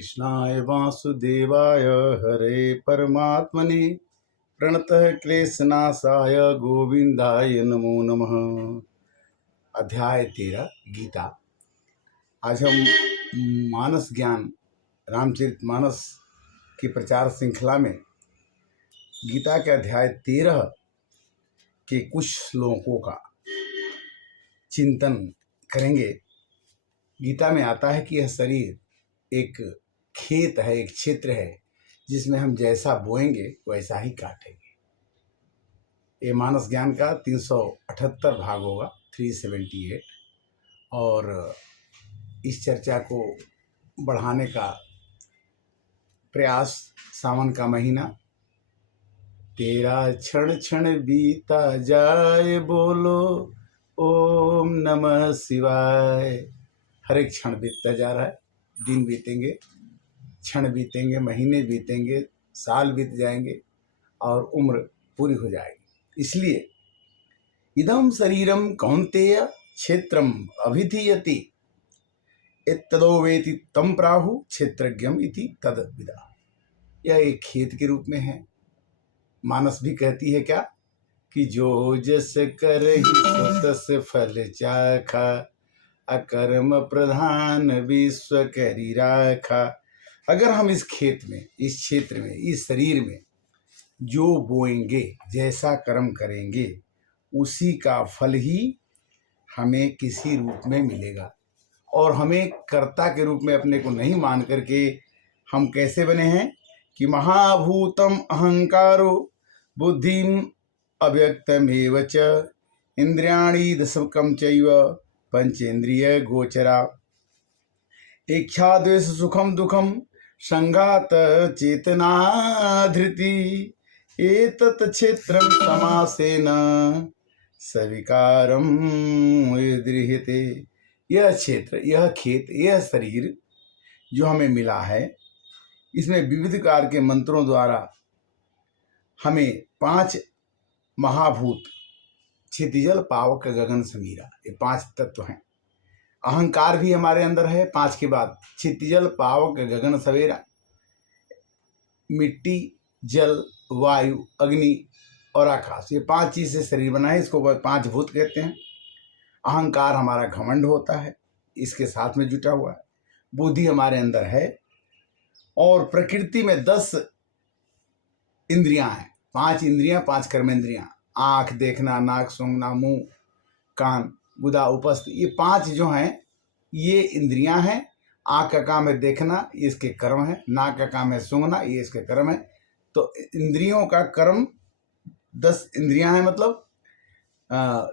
कृष्णाय वासुदेवाय हरे परमात्मने प्रणतः क्लेशनाशाय गोविंदाय नमो नमः। अध्याय 13 गीता। आज हम मानस ज्ञान रामचरितमानस की प्रचार श्रृंखला में गीता के अध्याय 13 के कुछ श्लोकों का चिंतन करेंगे। गीता में आता है कि यह शरीर एक खेत है, एक क्षेत्र है जिसमें हम जैसा बोएंगे वैसा ही काटेंगे। ये मानस ज्ञान का 378 भाग होगा, 378। और इस चर्चा को बढ़ाने का प्रयास सावन का महीना, तेरा क्षण क्षण बीता जाए बोलो ओम नमः शिवाय। हर एक क्षण बीतता जा रहा है। दिन बीतेंगे, क्षण बीतेंगे, महीने बीतेंगे, साल बीत जाएंगे और उम्र पूरी हो जाएगी। इसलिए इदं शरीरम कौन्तेय क्षेत्रम अभिधीयते तदो वेति तम प्राहु क्षेत्रज्ञम इति तद्विदा। यह एक खेत के रूप में है। मानस भी कहती है क्या कि जो जस करहि सो तस फल चाखा, अकर्म प्रधान विश्व करी राखा। अगर हम इस खेत में, इस क्षेत्र में, इस शरीर में जो बोएंगे, जैसा कर्म करेंगे, उसी का फल ही हमें किसी रूप में मिलेगा। और हमें कर्ता के रूप में अपने को नहीं मान करके हम कैसे बने हैं कि महाभूतम अहंकारो बुद्धिम अव्यक्तमेव च इंद्रियाणि दशकम चैव पंचेन्द्रिय गोचरा इच्छा द्वेष सुखम दुखम संघात चेतना धृति एतत् क्षेत्रम समासेन सविकारम गृह्यते। यह क्षेत्र, यह खेत, यह शरीर जो हमें मिला है, इसमें विविध प्रकार के मंत्रों द्वारा हमें 5 महाभूत, क्षितिजल पावक गगन समीरा, ये 5 तत्व हैं। अहंकार भी हमारे अंदर है। 5 के बाद क्षितिजल पावक गगन सवेरा, मिट्टी, जल, वायु, अग्नि और आकाश, ये 5 चीज से शरीर बना है। इसको 5 भूत कहते हैं। अहंकार हमारा घमंड होता है, इसके साथ में जुटा हुआ है। बुद्धि हमारे अंदर है। और प्रकृति में 10 इंद्रियां हैं। 5 इंद्रियां, 5 कर्मेंद्रियां। आंख देखना, नाक सूंघना, मुंह, कान, गुदा, उपस्थ, ये 5 जो हैं ये इंद्रियां हैं। आंख का काम है देखना, ये इसके कर्म है। नाक का काम है सूंघना, ये इसके कर्म है। तो इंद्रियों का कर्म, 10 इंद्रियां हैं, मतलब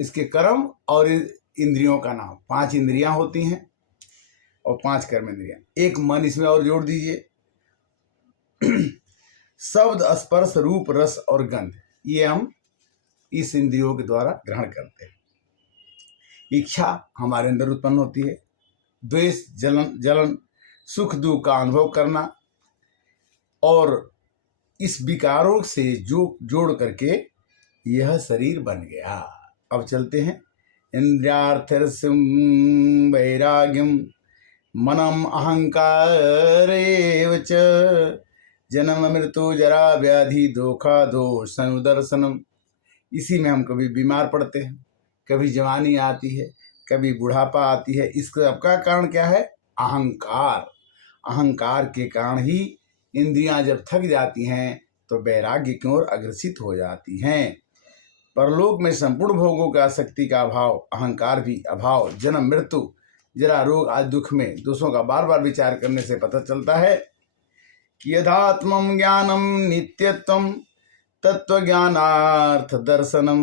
इसके कर्म और इंद्रियों का नाम। 5 इंद्रियां होती हैं और 5 कर्मेंद्रियां। एक मन इसमें और जोड़ दीजिए। शब्द, स्पर्श, रूप, रस और गंध, ये हम इस इंद्रियों के द्वारा ग्रहण करते हैं। इच्छा हमारे अंदर उत्पन्न होती है। द्वेष, जलन, सुख दुख का अनुभव करना, और इस विकारों से जोड़ करके यह शरीर बन गया। अब चलते हैं। इंद्रियार्थस्यम वैराग्यम मनम अहंकार च जन्म मृत्यु जरा व्याधि दोखा दोष अनुदर्शनम। इसी में हम कभी बीमार पड़ते हैं, कभी जवानी आती है, कभी बुढ़ापा आती है। इसका सबका कारण क्या है? अहंकार। अहंकार के कारण ही इंद्रियां जब थक जाती हैं तो वैराग्य की ओर अग्रसित हो जाती हैं। परलोक में संपूर्ण भोगों का आसक्ति का अभाव, अहंकार भी अभाव, जन्म मृत्यु जरा रोग आदि दुख में दोषों का बार बार विचार करने से पता चलता है कि यथात्मम ज्ञानम नित्यत्वम तत्वज्ञानार्थ दर्शनम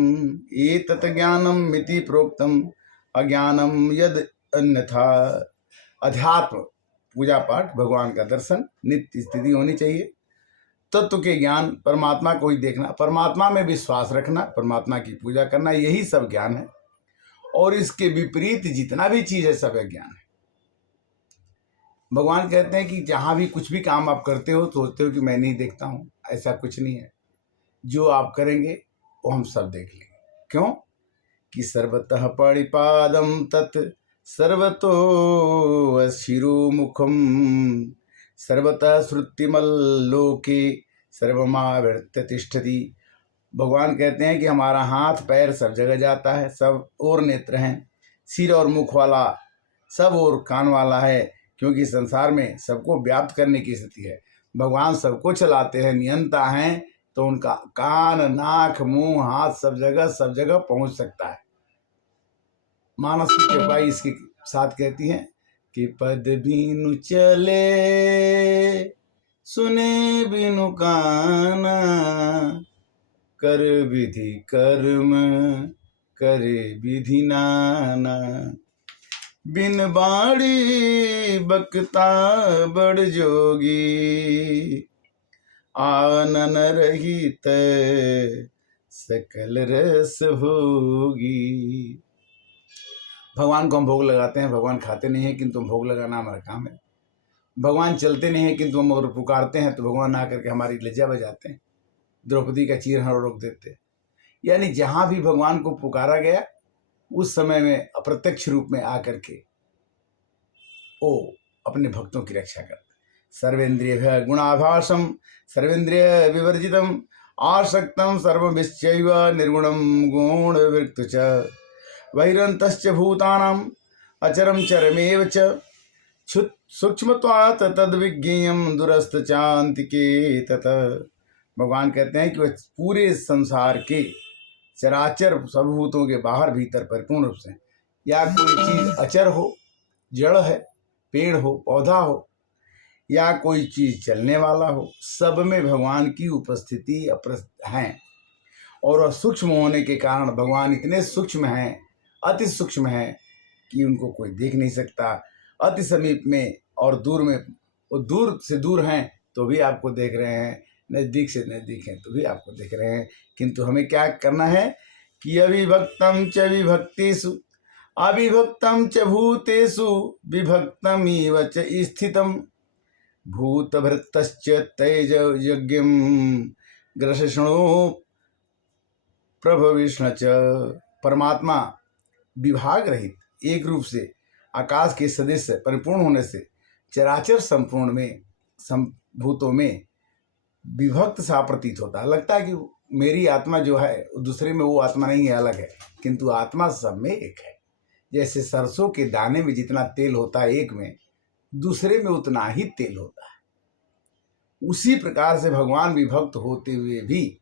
एतत् ज्ञानम मिति प्रोक्तम अज्ञानम यद अन्यथा। अध्यात्म, पूजा पाठ, भगवान का दर्शन, नित्य स्थिति होनी चाहिए। तत्व के ज्ञान, परमात्मा को ही देखना, परमात्मा में विश्वास रखना, परमात्मा की पूजा करना, यही सब ज्ञान है। और इसके विपरीत जितना भी चीज है सब अज्ञान है। भगवान कहते हैं कि जहां भी कुछ भी काम आप करते हो सोचते हो कि मैं नहीं देखता हूं, ऐसा कुछ नहीं है। जो आप करेंगे वो हम सब देख लेंगे। क्यों? कि सर्वतः पाणिपादम तत् सर्वतो शिरोमुखम सर्वतः श्रुतिमल्लोके सर्वमावर्त्य तिष्ठति। भगवान कहते हैं कि हमारा हाथ पैर सब जगह जाता है, सब और नेत्र हैं, सिर और मुख वाला, सब और कान वाला है, क्योंकि संसार में सबको व्याप्त करने की स्थिति है। भगवान सबको चलाते हैं, नियंता हैं, तो उनका कान नाक मुंह हाथ सब जगह पहुंच सकता है। मानस की कृपा इसके साथ कहती है कि पद बिनु चले सुने बिनु काना, कर विधि कर्म करे विधि नाना, बिन बाड़ी बकता बड़ जोगी, आनन रहित सकल रस भोगी। भगवान को हम भोग लगाते हैं, भगवान खाते नहीं है, किंतु भोग लगाना हमारा काम है। भगवान चलते नहीं है, किंतु हम और पुकारते हैं तो भगवान आकर के हमारी लज्जा बजाते हैं, द्रौपदी का चीरहरण रोक देते। यानी जहां भी भगवान को पुकारा गया उस समय में अप्रत्यक्ष रूप में आकर के वो अपने भक्तों की रक्षा करते। सर्वेन्द्रिय गुणाभासम सर्वेन्द्रिय विवर्जितम आसक्तम सर्वविश्चैव निर्गुणम गुण विरक्त च, बहिरन्तश्च भूतानां अचरम चरमेव च, सूक्ष्मत्वात् तद्विज्ञेयं दूरस्थ चान्तिके तत। भगवान कहते हैं कि वह पूरे संसार के चराचर सर्वभूतों के बाहर भीतर परिपूर्ण रूप से, या कोई चीज अचर हो, जड़ है, पेड़ हो, पौधा हो, या कोई चीज चलने वाला हो, सब में भगवान की उपस्थिति है। और सूक्ष्म होने के कारण भगवान इतने सूक्ष्म हैं, अति सूक्ष्म है कि उनको कोई देख नहीं सकता। अति समीप में और दूर में, वो दूर से दूर हैं तो भी आपको देख रहे हैं, नज़दीक से नज़दीक हैं तो भी आपको देख रहे हैं। किंतु हमें क्या करना है कि अविभक्तम च विभक्तिषु अविभक्तम च भूतेषु विभक्तमिव च स्थितम, भूतभृतश्च तेज यज्ञम ग्रसणो प्रभविष्ण च। परमात्मा विभाग रहित एक रूप से आकाश के सदृश परिपूर्ण होने से चराचर संपूर्ण में भूतों में विभक्त सा प्रतीत होता है। लगता है कि मेरी आत्मा जो है दूसरे में वो आत्मा नहीं है, अलग है, किंतु आत्मा सब में एक है। जैसे सरसों के दाने में जितना तेल होता है एक में, दूसरे में उतना ही तेल होता है। उसी प्रकार से भगवान विभक्त होते हुए भी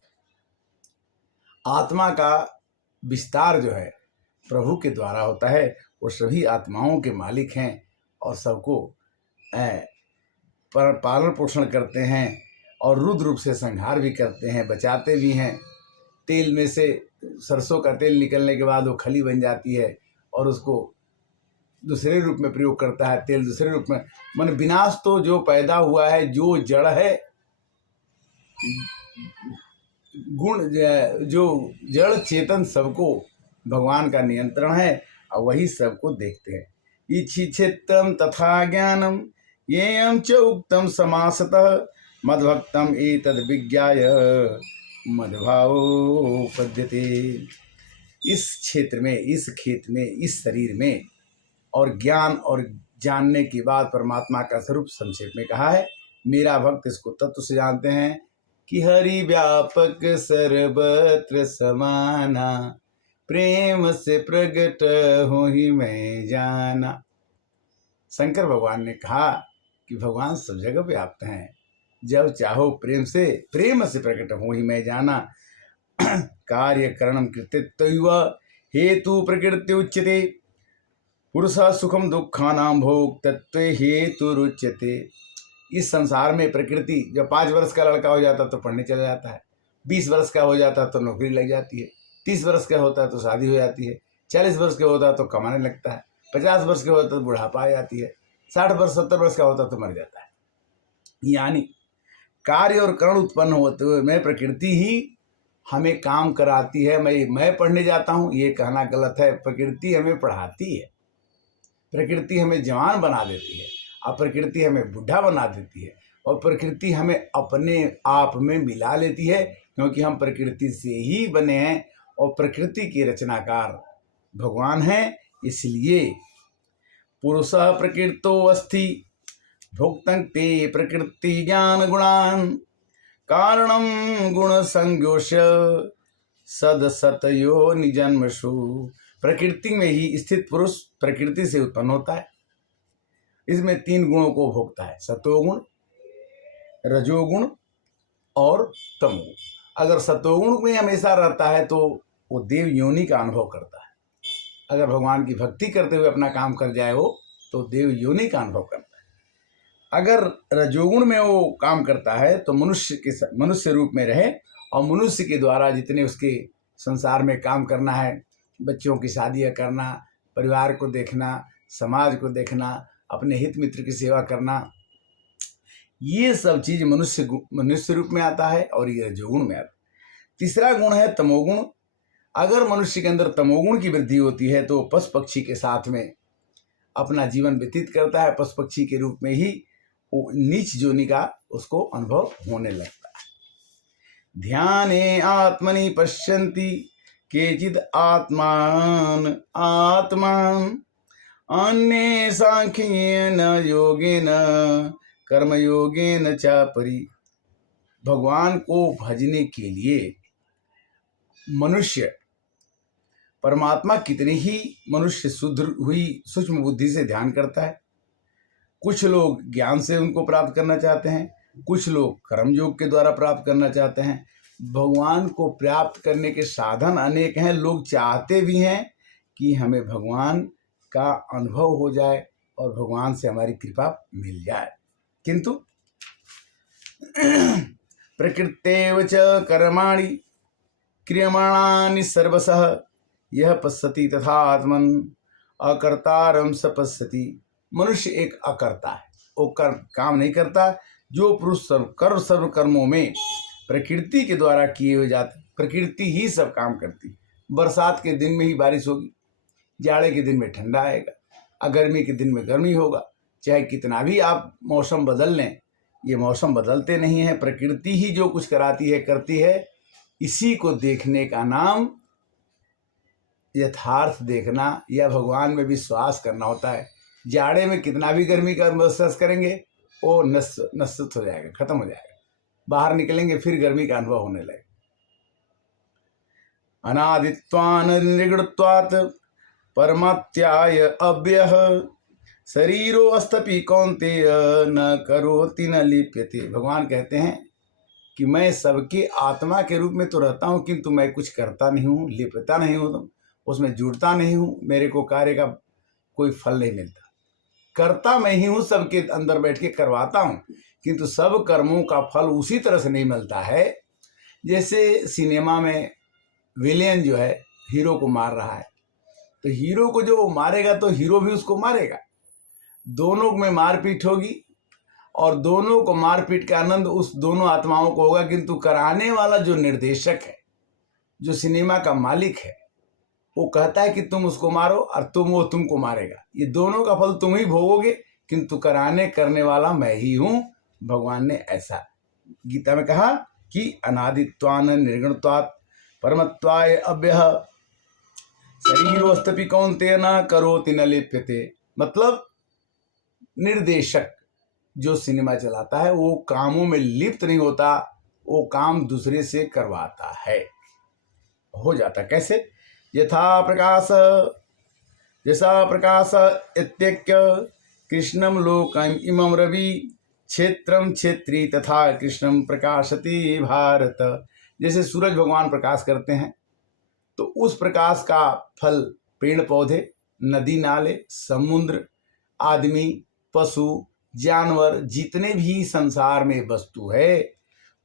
आत्मा का विस्तार जो है प्रभु के द्वारा होता है। वो सभी आत्माओं के मालिक हैं और सबको पालन पोषण करते हैं और रुद्र रूप से संहार भी करते हैं, बचाते भी हैं। तेल में से सरसों का तेल निकलने के बाद वो खली बन जाती है और उसको दूसरे रूप में प्रयोग करता है, तेल दूसरे रूप में। मन विनाश तो जो पैदा हुआ है, जो जड़ है, गुण जो जड़ चेतन सबको भगवान का नियंत्रण है और वही सबको देखते हैं। इच्छी क्षेत्रम तथा ज्ञानम येयम च उक्तम समासतः, मद्भक्तम एतद् विज्ञाय मद्भावोपद्यते। इस क्षेत्र में, इस खेत में, इस शरीर में और ज्ञान और जानने के बाद परमात्मा का स्वरूप संक्षेप में कहा है। मेरा भक्त इसको तत्व से जानते हैं कि हरि व्यापक सर्वत्र समाना, प्रेम से प्रगट हो ही मैं जाना। शंकर भगवान ने कहा कि भगवान सब जगह व्याप्त हैं, जब चाहो प्रेम से प्रकट हो ही मैं जाना। कार्य करणम कृत्यत्व हेतु प्रकृति उच्यते, पुरुषा सुखम दुखानां भोग तत्व हेतु रुच्यते। इस संसार में प्रकृति, जब 5 वर्ष का लड़का हो जाता तो पढ़ने चला जाता है, 20 वर्ष का हो जाता तो नौकरी लग जाती है, 30 वर्ष का होता है तो शादी हो जाती है, 40 वर्ष का होता है तो कमाने लगता है, 50 वर्ष का होता है तो बुढ़ापा आ जाती है, 60 वर्ष 70 वर्ष का होता है तो मर जाता है। यानी कार्य और करण उत्पन्न होते हुए मैं प्रकृति ही हमें काम कराती है। मैं पढ़ने जाता हूँ ये कहना गलत है। प्रकृति हमें पढ़ाती है, प्रकृति हमें जवान बना देती है और प्रकृति हमें बुढ़ा बना देती है और प्रकृति हमें अपने आप में मिला लेती है, क्योंकि हम प्रकृति से ही बने हैं और प्रकृति के रचनाकार भगवान हैं। इसलिए पुरुषः प्रकृतो अस्ति भोक्तं ते प्रकृति ज्ञान गुणान कारणम गुण संज्ञोष्य सदसतयो निजन्मसु। प्रकृति में ही स्थित पुरुष प्रकृति से उत्पन्न होता है। इसमें 3 गुणों को भोगता है, सतोगुण, रजोगुण और तमोगुण। अगर सतोगुण में हमेशा रहता है तो वो देव योनि का अनुभव करता है। अगर भगवान की भक्ति करते हुए अपना काम कर जाए वो तो देव योनि का अनुभव करता है। अगर रजोगुण में वो काम करता है तो मनुष्य रूप में रहे और मनुष्य के द्वारा जितने उसके संसार में काम करना है, बच्चों की शादियाँ करना, परिवार को देखना, समाज को देखना, अपने हित मित्र की सेवा करना, ये सब चीज मनुष्य रूप में आता है और ये रजोगुण में आता है। तीसरा गुण है तमोगुण। अगर मनुष्य के अंदर तमोगुण की वृद्धि होती है तो पशु पक्षी के साथ में अपना जीवन व्यतीत करता है। पशु पक्षी के रूप में ही वो नीच जोनि का उसको अनुभव होने लगता है। ध्याने आत्मनि पश्यन्ति केचिद आत्मान आत्मान अन्ये सांख्येन योगेन कर्मयोगेन च परि। भगवान को भजने के लिए मनुष्य परमात्मा कितने ही मनुष्य शुद्ध हुई सूक्ष्म बुद्धि से ध्यान करता है। कुछ लोग ज्ञान से उनको प्राप्त करना चाहते हैं, कुछ लोग कर्मयोग के द्वारा प्राप्त करना चाहते हैं। भगवान को प्राप्त करने के साधन अनेक हैं। लोग चाहते भी हैं कि हमें भगवान का अनुभव हो जाए और भगवान से हमारी कृपा मिल जाए, किंतु प्रकृतेव च कर्माणि क्रियमाणानि सर्वशः यह पश्यति तथा आत्मन अकर्तारम स पश्यति। मनुष्य एक अकर्ता है, वो काम नहीं करता। जो पुरुष सर्व कर्मों में प्रकृति के द्वारा किए हुए जाते, प्रकृति ही सब काम करती। बरसात के दिन में ही बारिश होगी, जाड़े के दिन में ठंडा आएगा, गर्मी के दिन में गर्मी होगा। चाहे कितना भी आप मौसम बदल लें, ये मौसम बदलते नहीं है। प्रकृति ही जो कुछ कराती है करती है। इसी को देखने का नाम यथार्थ देखना या भगवान में विश्वास करना होता है। जाड़े में कितना भी गर्मी का महसूस करेंगे वो नष्ट हो जाएगा, खत्म हो जाएगा। बाहर निकलेंगे फिर गर्मी का अनुभव होने लगे। अनादित्वान निर्गुणत्वात् परमात्याय अव्ययः शरीरो अस्तपि कौन्तेय न करोति न लिप्यते। भगवान कहते हैं कि मैं सबके आत्मा के रूप में तो रहता हूँ, किंतु मैं कुछ करता नहीं हूँ, लिपता नहीं हूँ, तो उसमें जुड़ता नहीं हूँ। मेरे को कार्य का कोई फल नहीं मिलता। करता मैं ही हूँ, सबके अंदर बैठ के करवाता हूँ, किंतु सब कर्मों का फल उसी तरह से नहीं मिलता है जैसे सिनेमा में विलेन जो है हीरो को मार रहा है, तो हीरो को जो मारेगा तो हीरो भी उसको मारेगा। दोनों में मारपीट होगी और दोनों को मारपीट का आनंद उस दोनों आत्माओं को होगा, किंतु कराने वाला जो निर्देशक है, जो सिनेमा का मालिक है, वो कहता है कि तुम उसको मारो और वो तुमको मारेगा। ये दोनों का फल तुम ही भोगोगे, किंतु करने वाला मैं ही हूँ। भगवान ने ऐसा गीता में कहा कि अनादित्वान निर्गुणत्वात् परमत्वाय अव्ययः शरीरोस्तपि कौन्तेय न करोति न लिप्यते। मतलब निर्देशक जो सिनेमा चलाता है वो कामों में लिप्त नहीं होता, वो काम दूसरे से करवाता है। हो जाता कैसे? यथा प्रकाश जैसा प्रकाश इत्यक्य कृष्णम लोकम इमं रवि क्षेत्रम क्षेत्री तथा कृष्णम प्रकाशति भारत। जैसे सूरज भगवान प्रकाश करते हैं तो उस प्रकाश का फल पेड़ पौधे, नदी नाले, समुद्र, आदमी, पशु, जानवर, जितने भी संसार में वस्तु है,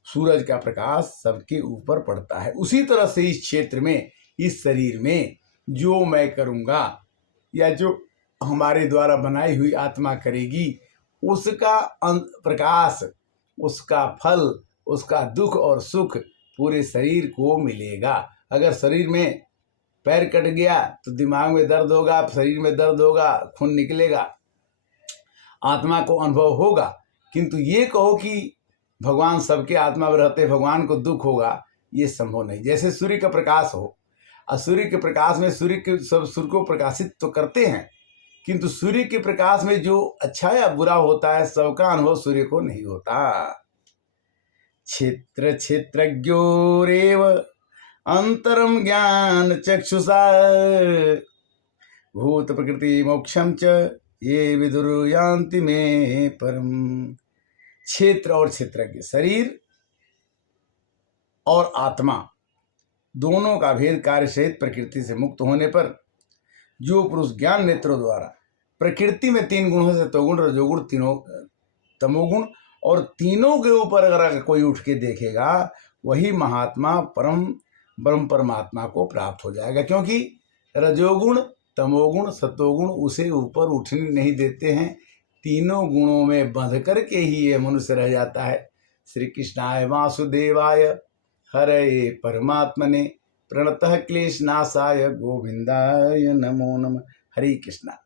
सूरज का प्रकाश सबके ऊपर पड़ता है। उसी तरह से इस क्षेत्र में, इस शरीर में जो मैं करूँगा या जो हमारे द्वारा बनाई हुई आत्मा करेगी, उसका प्रकाश, उसका फल, उसका दुख और सुख पूरे शरीर को मिलेगा। अगर शरीर में पैर कट गया तो दिमाग में दर्द होगा, शरीर में दर्द होगा, खून निकलेगा, आत्मा को अनुभव होगा। किंतु ये कहो कि भगवान सबके आत्मा में रहते, भगवान को दुख होगा, ये संभव नहीं। जैसे सूर्य का प्रकाश हो और सूर्य के प्रकाश में सूर्य को प्रकाशित तो करते हैं, किंतु सूर्य के प्रकाश में जो अच्छा या बुरा होता है सबका अनुभव सूर्य को नहीं होता। क्षेत्र क्षेत्रज्ञोरेव अंतरम ज्ञान चक्षुषा भूत प्रकृति मोक्षम च ये विदुर्यान्ति में परम। क्षेत्र और क्षेत्रज्ञ, शरीर और आत्मा दोनों का भेद कार्य सहित प्रकृति से मुक्त होने पर जो पुरुष ज्ञान नेत्रों द्वारा प्रकृति में 3 गुणों से सतोगुण रजोगुण तीनों तमोगुण और तीनों के ऊपर अगर कोई उठ के देखेगा वही महात्मा परम ब्रह्म परमात्मा को प्राप्त हो जाएगा, क्योंकि रजोगुण तमोगुण सतोगुण उसे ऊपर उठने नहीं देते हैं। तीनों गुणों में बंध करके ही ये मनुष्य रह जाता है। श्री कृष्णाय वासुदेवाय हरे परमात्मने प्रणतः क्लेशनाशाय गोविंदाय नमो नमः। हरे कृष्णा।